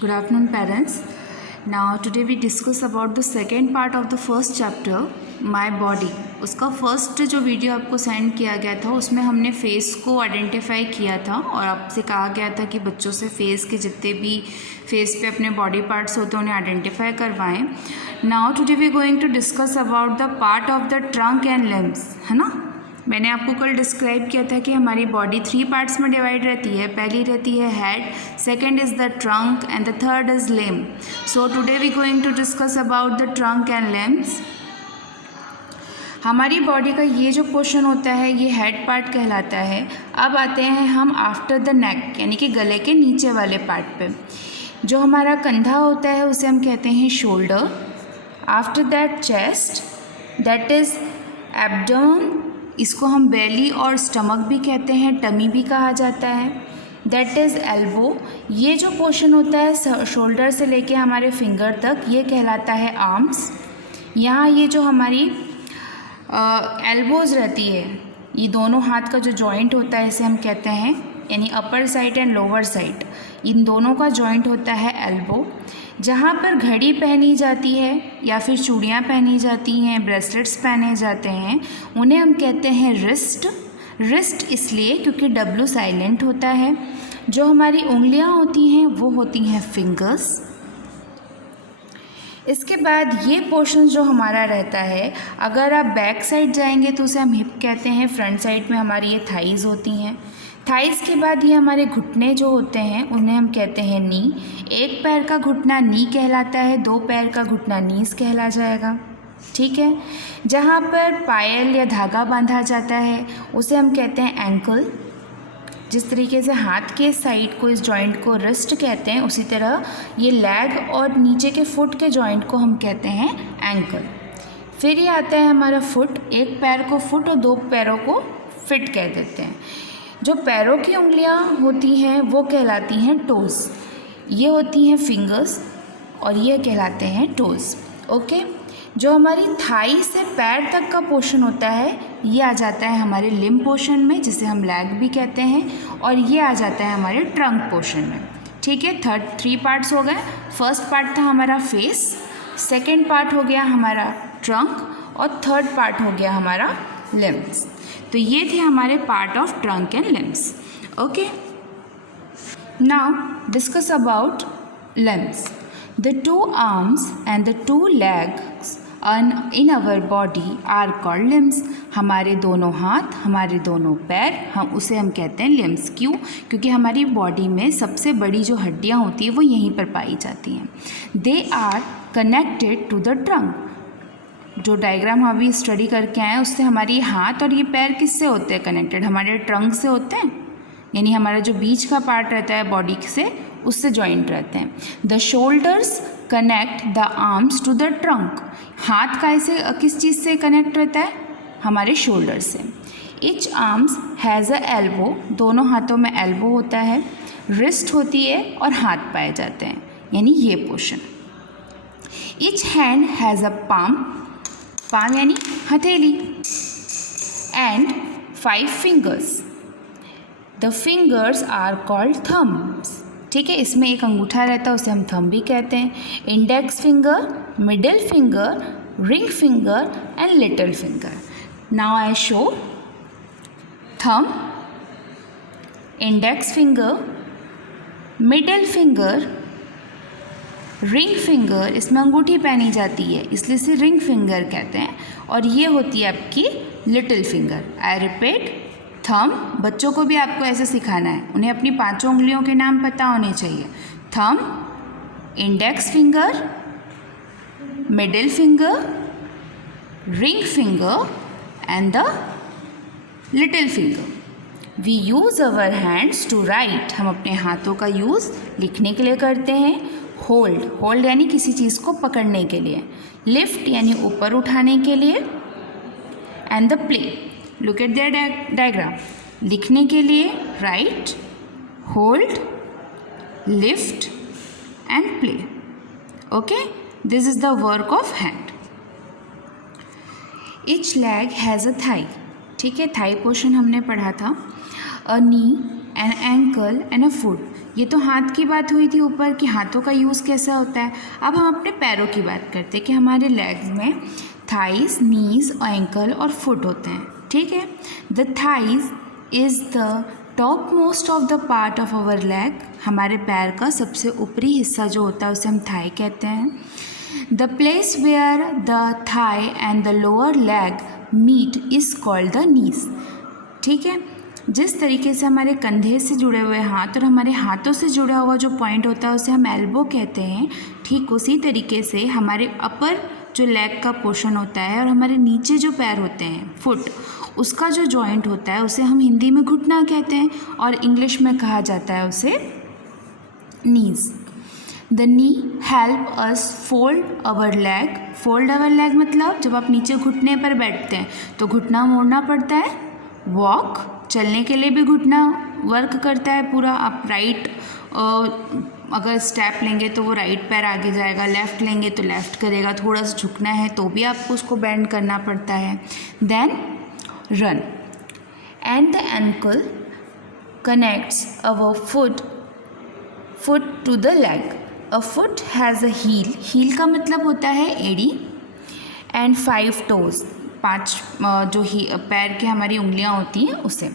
Good afternoon, parents. Now, today we discuss about the second part of the first chapter, My Body. उसका first जो video आपको send किया गया था उसमें हमने फेस को आइडेंटिफाई किया था और आपसे कहा गया था कि बच्चों से फेस के जितने भी फेस पे अपने बॉडी पार्ट्स होते हैं उन्हें आइडेंटिफाई करवाएं. Now today we going to discuss about the part of the trunk and limbs, है ना. मैंने आपको कल डिस्क्राइब किया था कि हमारी बॉडी 3 पार्ट्स में डिवाइड रहती है. पहली रहती है head, second is the trunk and the third is limb. So today we going to discuss about the trunk and limbs. हमारी बॉडी का ये जो पोर्शन होता है ये हेड पार्ट कहलाता है. अब आते हैं हम आफ्टर द नेक, यानी कि गले के नीचे वाले पार्ट पे. जो हमारा कंधा होता है उसे हम कहते हैं shoulder. After that chest, that is abdomen, इसको हम बेली और स्टमक भी कहते हैं, टमी भी कहा जाता है. दैट इज़ एल्बो, ये जो पोर्शन होता है शोल्डर से लेके हमारे फिंगर तक ये कहलाता है आर्म्स. यहाँ ये जो हमारी एल्बोज़ रहती है, ये दोनों हाथ का जो जॉइंट होता है इसे हम कहते हैं, यानी upper side and lower side, इन दोनों का जॉइंट होता है एल्बो. जहाँ पर घड़ी पहनी जाती है या फिर चूड़ियाँ पहनी जाती हैं, ब्रेसलेट्स पहने जाते हैं, उन्हें हम कहते हैं रिस्ट. रिस्ट इसलिए क्योंकि डब्लू साइलेंट होता है. जो हमारी उंगलियाँ होती हैं वो होती हैं फिंगर्स. इसके बाद ये पोर्शन जो हमारा रहता है, अगर आप बैक साइड जाएंगे तो उसे हम हिप कहते हैं. फ्रंट साइड में हमारी ये थाइज़ होती हैं. थाइज़ के बाद ये हमारे घुटने जो होते हैं उन्हें हम कहते हैं नी. एक पैर का घुटना नी कहलाता है, 2 पैर का घुटना नीज कहला जाएगा. ठीक है. जहाँ पर पायल या धागा बांधा जाता है उसे हम कहते हैं एंकल. जिस तरीके से हाथ के साइड को, इस जॉइंट को रिस्ट कहते हैं, उसी तरह ये लेग और नीचे के फुट के जॉइंट को हम कहते हैं एंकल. फिर ये आता है हमारा फुट. एक पैर को फुट और 2 पैरों को फिट कह देते हैं. जो पैरों की उंगलियां होती हैं वो कहलाती हैं टोज़. ये होती हैं फिंगर्स और ये कहलाते हैं टोज़. ओके. जो हमारी थाई से पैर तक का पोर्शन होता है ये आ जाता है हमारे लिम्ब पोर्शन में, जिसे हम लेग भी कहते हैं, और ये आ जाता है हमारे ट्रंक पोर्शन में. ठीक है. 3 पार्ट्स हो गए. फर्स्ट पार्ट था हमारा फेस, सेकेंड पार्ट हो गया हमारा ट्रंक और थर्ड पार्ट हो गया हमारा लिम्ब्स. तो ये थे हमारे part of trunk and limbs. Okay. Now discuss about limbs. The 2 arms and the 2 legs in our body are called limbs. हमारे दोनों हाथ, हमारे दोनों पैर, हम कहते हैं लिम्स. क्यों? क्योंकि हमारी बॉडी में सबसे बड़ी जो हड्डियाँ होती हैं वो यहीं पर पाई जाती हैं. They are connected to the trunk. जो डायग्राम हम अभी स्टडी करके आए हैं उससे हमारी हाथ और ये पैर किससे होते हैं कनेक्टेड? हमारे ट्रंक से होते हैं, यानी हमारा जो बीच का पार्ट रहता है बॉडी से उससे जॉइंट रहते हैं. The shoulders connect the arms to the trunk. हाथ का ऐसे किस चीज़ से कनेक्ट रहता है? हमारे शोल्डर से. Each arms has a elbow. दोनों हाथों में एल्बो होता है. रिस्ट होती है और हाथ पाए जाते हैं, यानी ये portion. Each hand has a palm. Palm यानी हथेली. And 5 fingers. The fingers are called thumbs. ठीक है. इसमें एक अंगूठा रहता है उसे हम थंब भी कहते हैं. Index finger, middle finger, ring finger and little finger. Now I show thumb, index finger, middle finger, ring finger. इसमें अंगूठी पहनी जाती है इसलिए इसे रिंग फिंगर कहते हैं. और ये होती है आपकी little finger. I repeat, thumb. बच्चों को भी आपको ऐसे सिखाना है, उन्हें अपनी 5 उंगलियों के नाम पता होने चाहिए. Thumb, index finger, middle finger, ring finger and the little finger. We use our hands to write. हम अपने हाथों का यूज़ लिखने के लिए करते हैं. होल्ड, होल्ड यानी किसी चीज़ को पकड़ने के लिए. लिफ्ट यानी ऊपर उठाने के लिए. And the play. Look at their diagram. लिखने के लिए write, hold, lift and play. Okay. This is the work of hand. Each leg has a thigh. ठीक है. थाई पोर्शन हमने पढ़ा था. A knee, an ankle and a foot. ये तो हाथ की बात हुई थी ऊपर कि हाथों का यूज़ कैसा होता है। अब हम अपने पैरों की बात करते हैं कि हमारे लेग्स में थाइस, नीज, एंकल और फुट होते हैं, ठीक है। The thighs is the top most of the part of our leg. हमारे पैर का सबसे ऊपरी हिस्सा जो होता है उसे हम थाई कहते हैं। The place where the thigh and the lower leg meet is called the knees, ठीक है। जिस तरीके से हमारे कंधे से जुड़े हुए हाथ और हमारे हाथों से जुड़ा हुआ जो पॉइंट होता है उसे हम एल्बो कहते हैं, ठीक उसी तरीके से हमारे अपर जो लेग का पोर्शन होता है और हमारे नीचे जो पैर होते हैं फुट, उसका जो जॉइंट होता है उसे हम हिंदी में घुटना कहते हैं और इंग्लिश में कहा जाता है उसे knees. The knee help us fold our leg. Fold our leg मतलब जब आप नीचे घुटने पर बैठते हैं तो घुटना मोड़ना पड़ता है। वॉक, चलने के लिए भी घुटना वर्क करता है पूरा। आप राइट अगर स्टेप लेंगे तो वो राइट पैर आगे जाएगा, लेफ़्ट लेंगे तो लेफ़्ट करेगा, थोड़ा सा झुकना है तो भी आपको उसको बेंड करना पड़ता है। Then run and the ankle connects our foot to the leg. A foot has a heel का मतलब होता है एड़ी, एंड 5 टोज, 5 जो ही पैर के हमारी उंगलियां होती हैं उसे।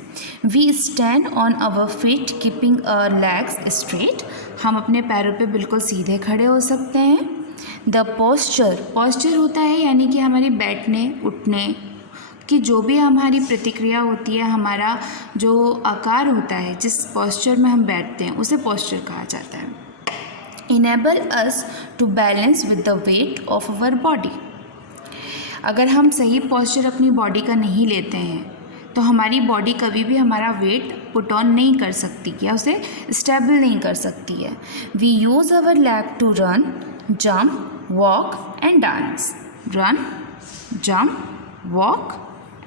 We stand on our feet keeping our legs straight. हम अपने पैरों पे बिल्कुल सीधे खड़े हो सकते हैं। द पोस्चर होता है यानी कि हमारी बैठने उठने की जो भी हमारी प्रतिक्रिया होती है, हमारा जो आकार होता है जिस पोस्चर में हम बैठते हैं उसे पोस्चर कहा जाता है। Enable us to balance with the weight of our body. अगर हम सही पोस्चर अपनी बॉडी का नहीं लेते हैं तो हमारी बॉडी कभी भी हमारा वेट पुट ऑन नहीं कर सकती या उसे स्टेबल नहीं कर सकती है। We use our leg to run, jump, walk and dance. Run, jump, walk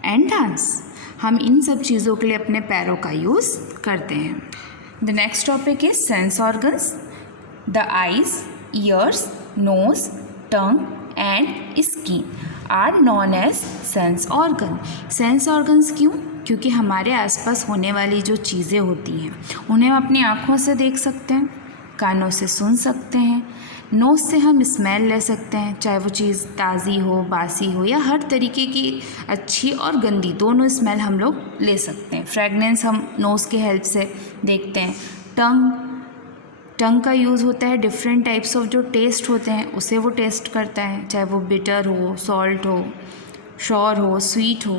and dance, हम इन सब चीज़ों के लिए अपने पैरों का यूज़ करते हैं। The next topic is sense organs. The eyes, ears, nose, tongue and skin are known as sense organ. Sense organs क्यों? क्योंकि हमारे आसपास होने वाली जो चीज़ें होती हैं उन्हें हम अपनी आँखों से देख सकते हैं, कानों से सुन सकते हैं, नोज़ से हम स्मेल ले सकते हैं, चाहे वो चीज़ ताज़ी हो, बासी हो या हर तरीके की अच्छी और गंदी दोनों स्मेल हम लोग ले सकते हैं। फ्रेगनेंस हम नोज़ के हेल्प से देखते हैं। टंग का यूज़ होता है डिफरेंट टाइप्स ऑफ जो टेस्ट होते हैं उसे वो टेस्ट करता है, चाहे वो बिटर हो, सॉल्ट हो, शॉर हो, स्वीट हो।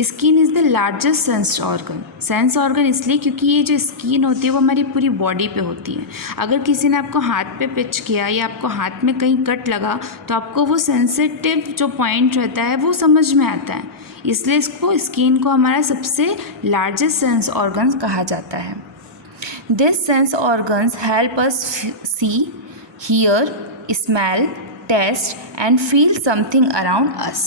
Skin is the largest sense organ इसलिए क्योंकि ये जो स्किन होती है वो हमारी पूरी बॉडी पे होती है। अगर किसी ने आपको हाथ पे पिच किया या आपको हाथ में कहीं कट लगा तो आपको वो सेंसिटिव जो पॉइंट रहता है वो समझ में आता है, इसलिए इसको स्किन को हमारा सबसे लार्जेस्ट सेंस ऑर्गन कहा जाता है। These sense organs help us see, hear, smell, taste and feel something around us।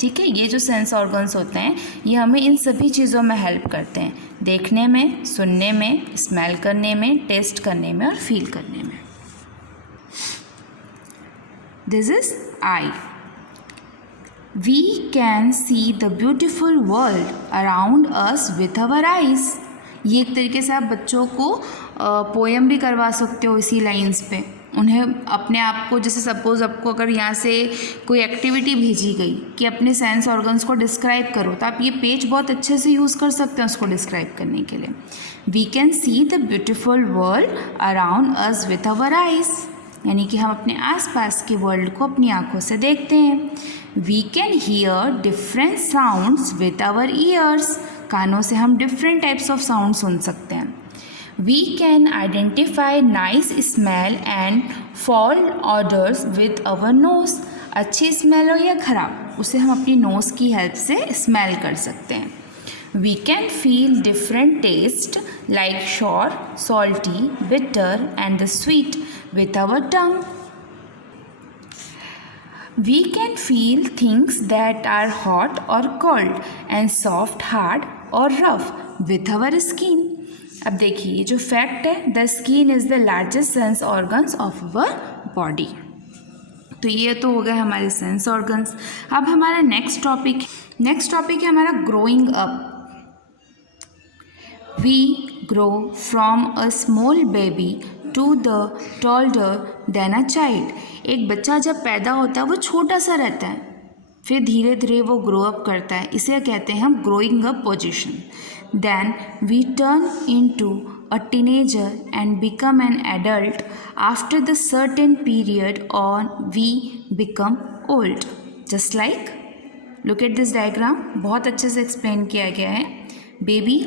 ठीक है, ये जो सेंस ऑर्गन्स होते हैं ये हमें इन सभी चीज़ों में हेल्प करते हैं, देखने में, सुनने में, स्मेल करने में, टेस्ट करने में और फील करने में। This is eye. We can see the beautiful world around us with our eyes. ये एक तरीके से आप बच्चों को पोएम भी करवा सकते हो इसी लाइंस पे। उन्हें अपने आप को, जैसे सपोज़ आपको अगर यहाँ से कोई एक्टिविटी भेजी गई कि अपने सेंस ऑर्गन्स को डिस्क्राइब करो, तो आप ये पेज बहुत अच्छे से यूज़ कर सकते हैं उसको डिस्क्राइब करने के लिए। We can see the beautiful world around us with our eyes, यानी कि हम अपने आसपास के वर्ल्ड को अपनी आँखों से देखते हैं। We can hear different sounds with our ears, कानों से हम डिफरेंट टाइप्स ऑफ साउंड सुन सकते हैं। We can identify nice smell and foul odours with our nose, अच्छी स्मेल हो या ख़राब उसे हम अपनी नोज़ की हेल्प से स्मेल कर सकते हैं। We can feel different taste like sour, salty, bitter and the sweet with our tongue. We can feel things that are hot or cold and soft, hard or rough with our skin। अब देखिए ये जो fact है, the skin is the largest sense organs of our body. तो ये तो हो गए हमारे सेंस ऑर्गन्स। अब हमारा नेक्स्ट टॉपिक है हमारा growing up. We grow from a small baby to the taller than a child. एक बच्चा जब पैदा होता है वो छोटा सा रहता है, फिर धीरे धीरे वो ग्रो अप करता है, इसे कहते हैं हम growing up position. Then we turn into a teenager and become an adult. After the certain period on we become old. Just like, look at this diagram. बहुत अच्छे से एक्सप्लेन किया गया है. बेबी,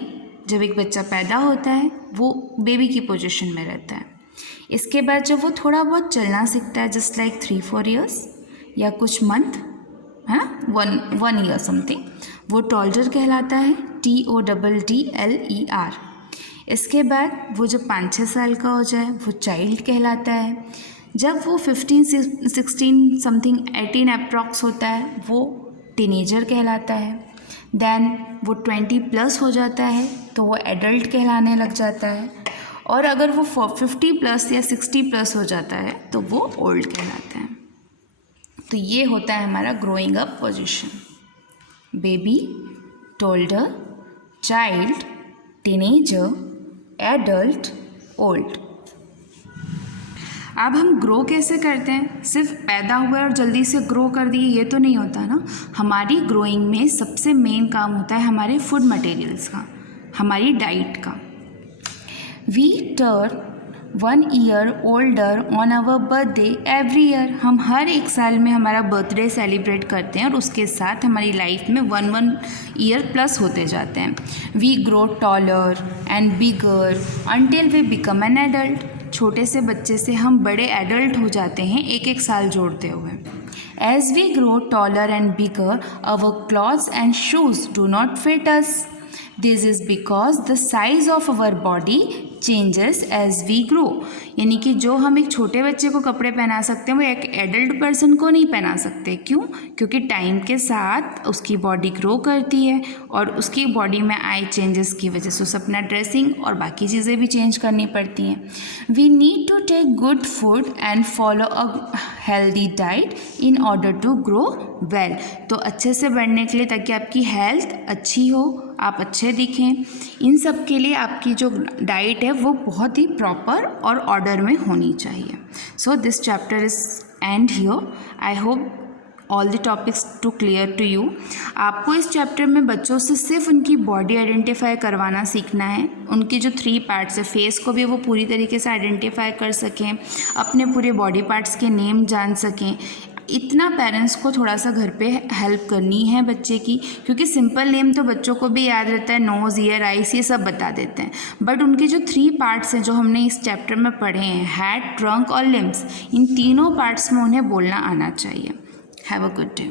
जब एक बच्चा पैदा होता है वो बेबी की पोजीशन में रहता है. इसके बाद जब वो थोड़ा बहुत चलना सीखता है, जस्ट लाइक 3-4 ईयर्स या कुछ मंथ, है ना, 1 ईयर समथिंग, वो टॉलर कहलाता है, TODDLER. इसके बाद वो जब 5-6 साल का हो जाए वो चाइल्ड कहलाता है. जब वो 15-16 समथिंग 18 अप्रॉक्स होता है वो टीनेजर कहलाता है. देन वो 20+ हो जाता है तो वो एडल्ट कहलाने लग जाता है. और अगर वो 50+ या 60+ हो जाता है तो वो ओल्ड कहलाता है. तो ये होता है हमारा growing up position. Baby, told her, child, teenager, adult, old. अब हम ग्रो कैसे करते हैं? सिर्फ पैदा हुआ और जल्दी से ग्रो कर दिए ये तो नहीं होता ना. हमारी ग्रोइंग में सबसे मेन काम होता है हमारे फूड मटेरियल्स का, हमारी डाइट का. We turn 1 year older on our birthday every year. हम हर एक साल में हमारा बर्थडे सेलिब्रेट करते हैं और उसके साथ हमारी लाइफ में 1 ईयर प्लस होते जाते हैं. We grow taller and bigger until we become an adult. छोटे से बच्चे से हम बड़े एडल्ट हो जाते हैं 1-1 साल जोड़ते हुए. As we grow taller and bigger our clothes and shoes do not fit us. This is because the size of our body changes as we grow. यानी कि जो हम एक छोटे बच्चे को कपड़े पहना सकते हैं वो एक एडल्ट पर्सन को नहीं पहना सकते. क्यों? क्योंकि टाइम के साथ उसकी बॉडी ग्रो करती है और उसकी बॉडी में आए चेंजेस की वजह से उसे अपना ड्रेसिंग और बाकी चीज़ें भी चेंज करनी पड़ती हैं. We need to take good food and follow a healthy diet in order to grow well. तो अच्छे से बढ़ने के लिए, ताकि आपकी हेल्थ अच्छी हो, आप अच्छे दिखें, इन सब के लिए आपकी जो डाइट है वो बहुत ही प्रॉपर और ऑर्डर में होनी चाहिए. So this chapter is end here. I hope all the topics to clear to you. आपको इस चैप्टर में बच्चों से सिर्फ उनकी बॉडी आइडेंटिफाई करवाना सीखना है. उनकी जो 3 पार्ट्स है, फेस को भी वो पूरी तरीके से आइडेंटिफाई कर सकें, अपने पूरे बॉडी पार्ट्स के नेम जान सकें. इतना पेरेंट्स को थोड़ा सा घर पे हेल्प करनी है बच्चे की, क्योंकि सिंपल नेम तो बच्चों को भी याद रहता है, नोज़, ईयर, आइस, ये सब बता देते हैं. बट उनके जो 3 पार्ट्स हैं जो हमने इस चैप्टर में पढ़े हैं, हेड, ट्रंक और लिम्स, इन तीनों पार्ट्स में उन्हें बोलना आना चाहिए. Have a good day.